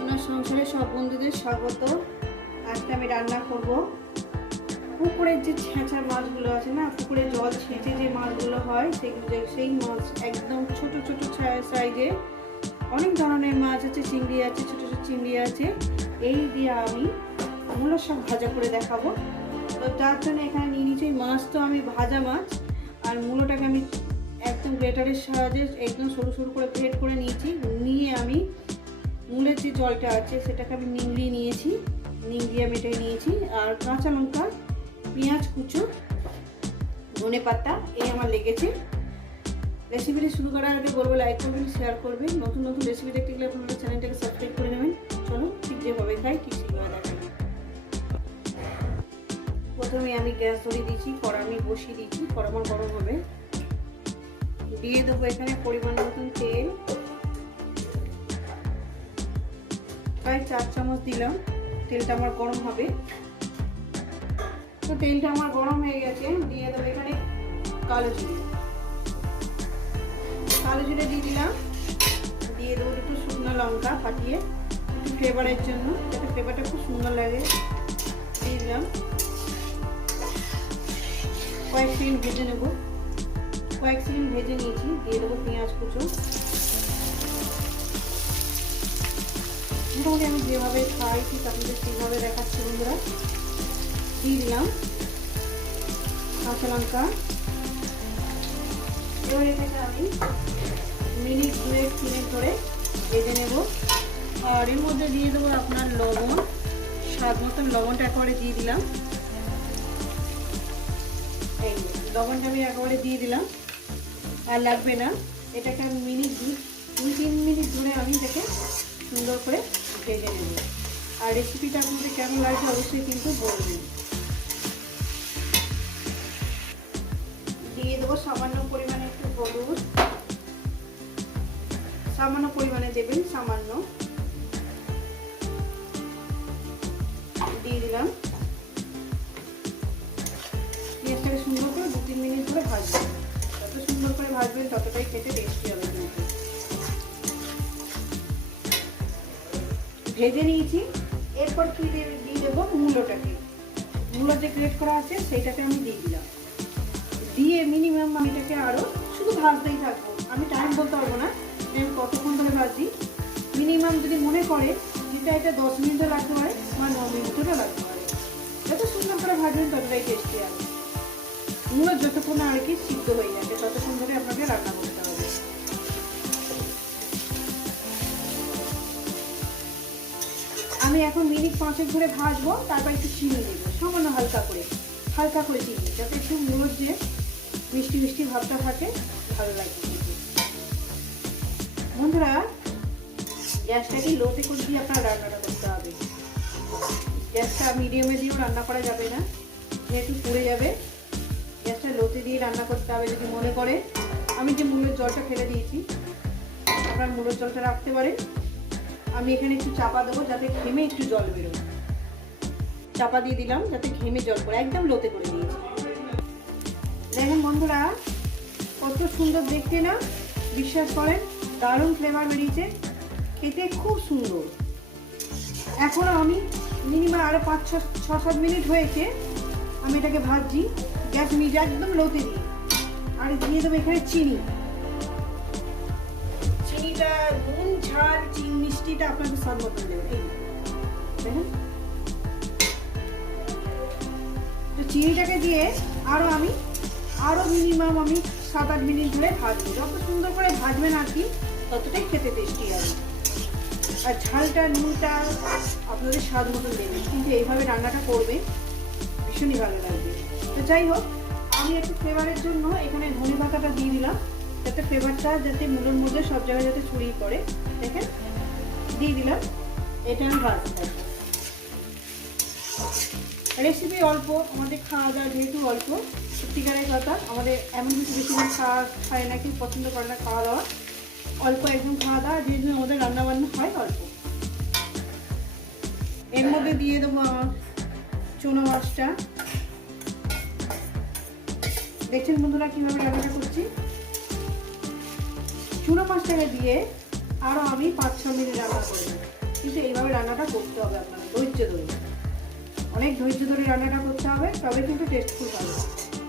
ওনার সংসারে সব বন্ধুদের স্বাগত। আজকে আমি রান্না করব। পুকুরের যে ছেঁচা মাছগুলো আছে না, পুকুরে জল ছেঁচে যে মাছগুলো হয়, সেগুলো সেই মাছ একদম ছোট ছোট সাইজে অনেক ধরনের মাছ আছে, চিংড়ি আছে, ছোট ছোট চিংড়ি আছে। এই দিয়ে আমি মূলো সব ভাজা করে দেখাবো। তো তার জন্য এখানে নিয়ে নিচ্ছি মাছ তো আমি ভাজা মাছ, আর মূলোটাকে আমি একদম গ্রেটারের সাহায্যে একদম সরু সরু করে গ্রেট করে নিয়েছি। নিয়ে আমি মূলের যে জলটা আছে, সেটাকে আমি নিংড়িয়ে নিয়েছি। নিংড়িয়ে এটাকে নিয়েছি। আর কাঁচা লঙ্কা, পেঁয়াজ কুচো, ধনে পাতা এই আমার লেগেছে। রেসিপিটি শুরু করার আগে বলব লাইক করবেন শেয়ার করবেন। নতুন নতুন রেসিপি দেখতে গেলে আপনারা চ্যানেলটাকে সাবস্ক্রাইব করে নেবেন। চলো, ঠিক যেভাবে খাই, ঠিক সেভাবে দেখাই। প্রথমে আমি গ্যাস ধরিয়ে দিয়েছি, কড়া আমি বসিয়ে দিয়েছি, কড়া আমার গরম হবে। দিয়ে দেবো এখানে পরিমাণ মতন তেল। প্রায় চার চামচ দিলাম। তেলটা আমার গরম হবে। তো তেলটা আমার গরম হয়ে গেছে। দিয়ে দেবো এখানে কালো জিরে। কালো জিরে দিয়ে দিলাম। দিয়ে দেবো একটু শুকনো লঙ্কা ফাটিয়ে একটু ফ্লেভারের জন্য। যাতে ফ্লেভারটা খুব সুন্দর লাগে। দিয়ে দিলাম। কয়েক সেকেন্ড ভেজে নেব। কয়েক সেকেন্ড ভেজে নিয়েছি। দিয়ে দেবো পেঁয়াজ কুচো। মোটামুটি আমি যেভাবে খাই ঠিক আপনাদের সেইভাবে দেখাচ্ছি বন্ধুরা। দিয়ে দিলাম কাঁচা লঙ্কা। এবার এটাকে আমি মিনিট দুয়েক, তিনেক ধরে ভেজে নেব। আর এর মধ্যে দিয়ে দেবো আপনার লবণ। স্বাদ মতন লবণটা একেবারে দিয়ে দিলাম। এই লবণটা আমি একেবারে দিয়ে দিলাম। আর লাগবে না। এটাকে আমি মিনিট দুই, তিন মিনিট ধরে আমি এটাকে সুন্দর করে ভেজে নেব। আর রেসিপিটা আপনাদের কেমন লাগছে অবশ্যই কিন্তু বলবেন। দিয়ে দেবো সামান্য পরিমাণে একটু হলুদ। সামান্য পরিমাণে দেবেন, সামান্য। দিয়ে দিলাম। পেঁয়াজটাকে সুন্দর করে দু তিন মিনিট ধরে ভাজবেন যত সুন্দর করে ভাজবেন ততটাই খেতে টেস্টি হবে কিন্তু ভেজে নিয়েছি। এরপর কি দিয়ে দেবো? মূলোটাকে। মূলো যে গ্রেট করা আছে, সেইটাকে আমি দিয়ে দিলাম। দিয়ে মিনিমাম আমি এটাকে আরও শুধু ভাজতেই থাকব। আমি টাইম বলতে পারব না, যে আমি কতক্ষণ ধরে ভাজি মিনিমাম যদি মনে করে যেটা এটা দশ মিনিটও লাগতে পারে বা ন মিনিটও লাগতে পারে। যত সুন্দর করে ভাজবেন, ততটাই টেস্টি হবে। মূলো যতক্ষণ আর কি সিদ্ধ হয়ে যাবে, ততক্ষণ ধরে আপনাকে রান্না করতে আমি এখন মিনিট পাঁচেক ধরে ভাজবো, তারপর একটু চিনি দেবো। সামান্য হালকা করে হালকা করে চিনি, যাতে একটু মূলোর যে মিষ্টি মিষ্টি ভাবটা থাকে, ভালো লাগে। বন্ধুরা, গ্যাসটাকে লোতে করে দিয়ে আপনার রান্নাটা করতে হবে। গ্যাসটা মিডিয়ামে দিয়েও রান্না করা যাবে না, যেহেতু পুড়ে যাবে। গ্যাসটা লোতে দিয়ে রান্না করতে হবে যদি মনে করে। আমি যে মূলের জলটা ফেলে দিয়েছি, আপনার মূলের জলটা রাখতে পারেন। আমি এখানে একটু চাপা দেবো যাতে ঘেমে একটু জল বেরোয়। চাপা দিয়ে দিলাম যাতে ঘেমে জল পড়ে, একদম লোতে করে দিয়েছি। দেখেন বন্ধুরা, কত সুন্দর দেখতে না? বিশ্বাস করেন, দারুণ ফ্লেভার বেরিয়েছে। খেতে খুব সুন্দর। এখন আমি মিনিমাম আরও পাঁচ, ছ ছ, সাত মিনিট হয়েছে, আমি এটাকে ভাজছি। গ্যাস মিট একদম লোতে দিই আর দিয়ে দেবো এখানে চিনি। নুন ঝাল মিষ্টিটা আপনাকে দেবেন তো চিনিটাকে দিয়ে আরও আমি আরও মিনিমাম আমি সাত আট মিনিট ধরে ভাজবো। যত সুন্দর করে ভাজবেন আর কি, ততটাই খেতে টেস্টি হবে। আর ঝালটা, নুনটা আপনাদের স্বাদ মতন দেবেন। কিন্তু এইভাবে রান্নাটা করবেন ভীষণই ভালো লাগবে। তো যাই হোক, আমি একটু ফ্লেভারের জন্য এখানে ধনে পাতাটা দিয়ে দিলাম। যাতে ফ্লেভারটা যাতে মুলোর মধ্যে সব জায়গায় যাতে ছড়িয়ে পড়ে, দেখেন? দিয়ে দিলাম এটা আমি থাকব রেসিপি অল্প, আমাদের খাওয়া দাওয়া যেহেতু অল্প, সত্যিকারের কথা, আমাদের এমন কিছু বেশি না খাওয়া খায় না, কেউ পছন্দ করে না খাওয়া দাওয়া। অল্প একদম খাওয়া দাওয়া, যেহেতু আমাদের রান্না বান্না হয় অল্প। এর মধ্যে দিয়ে দেবো আমার চুনো মাছটা। দেখছেন বন্ধুরা কীভাবে রান্নাটা করছি? চুনো মাছটাকে দিয়ে আরও আমি পাঁচ, ছ মিনিট রান্না করব কিন্তু এইভাবে রান্নাটা করতে হবে আপনার ধৈর্য ধরে। অনেক ধৈর্য ধরে রান্নাটা করতে হবে, তবে কিন্তু টেস্টফুল হবে।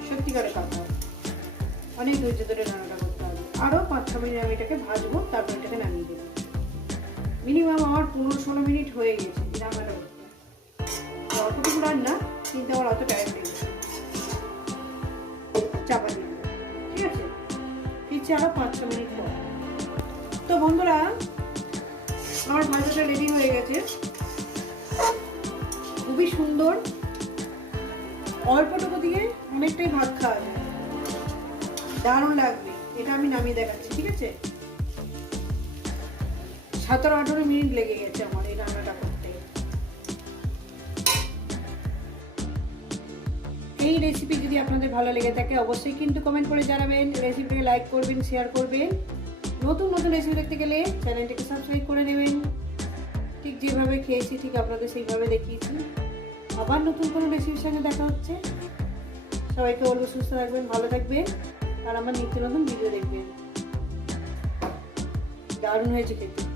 সত্যিকারের কথা। অনেক ধৈর্য ধরে রান্নাটা করতে হবে। আরও পাঁচ, ছ মিনিট আমি এটাকে ভাজবো, তারপর এটাকে নামিয়ে দেবো। মিনিমাম আমার পনেরো, ষোলো মিনিট হয়ে গেছে রান্নাটা করতে। অতটুকু রান্না, কিন্তু আমার অত টাইম নেই। চাপা দিয়ে ঠিক আছে? ফিরছি আরও পাঁচ, ছ মিনিট পর। তো বন্ধুরা, আমার ভাজাটা রেডি হয়ে গেছে। খুবই সুন্দর। অল্পটুকু দিয়ে অনেকটাই ভাত খাওয়া যায়। দারুণ লাগবে, এটা আমি নামিয়ে দেখাচ্ছি, ঠিক আছে? সতেরো আঠেরো মিনিট লেগে গেছে আমার এই রান্নাটা করতে। এই রেসিপি যদি আপনাদের ভালো লেগে থাকে, অবশ্যই কিন্তু কমেন্ট করে জানাবেন। রেসিপিটাকে লাইক করবেন শেয়ার করবেন। নতুন নতুন রেসিপি দেখতে গেলে চ্যানেলটিকে সাবস্ক্রাইব করে নেবেন। ঠিক যেভাবে খেয়েছি, ঠিক আপনাদের সেইভাবে দেখিয়েছি। আবার নতুন কোনো রেসিপির সঙ্গে দেখা হচ্ছে। সবাইকে বলব সুস্থ থাকবেন, ভালো থাকবেন, আর আমার নিত্য নতুন ভিডিও দেখবেন। দারুণ হয়েছে খেতে।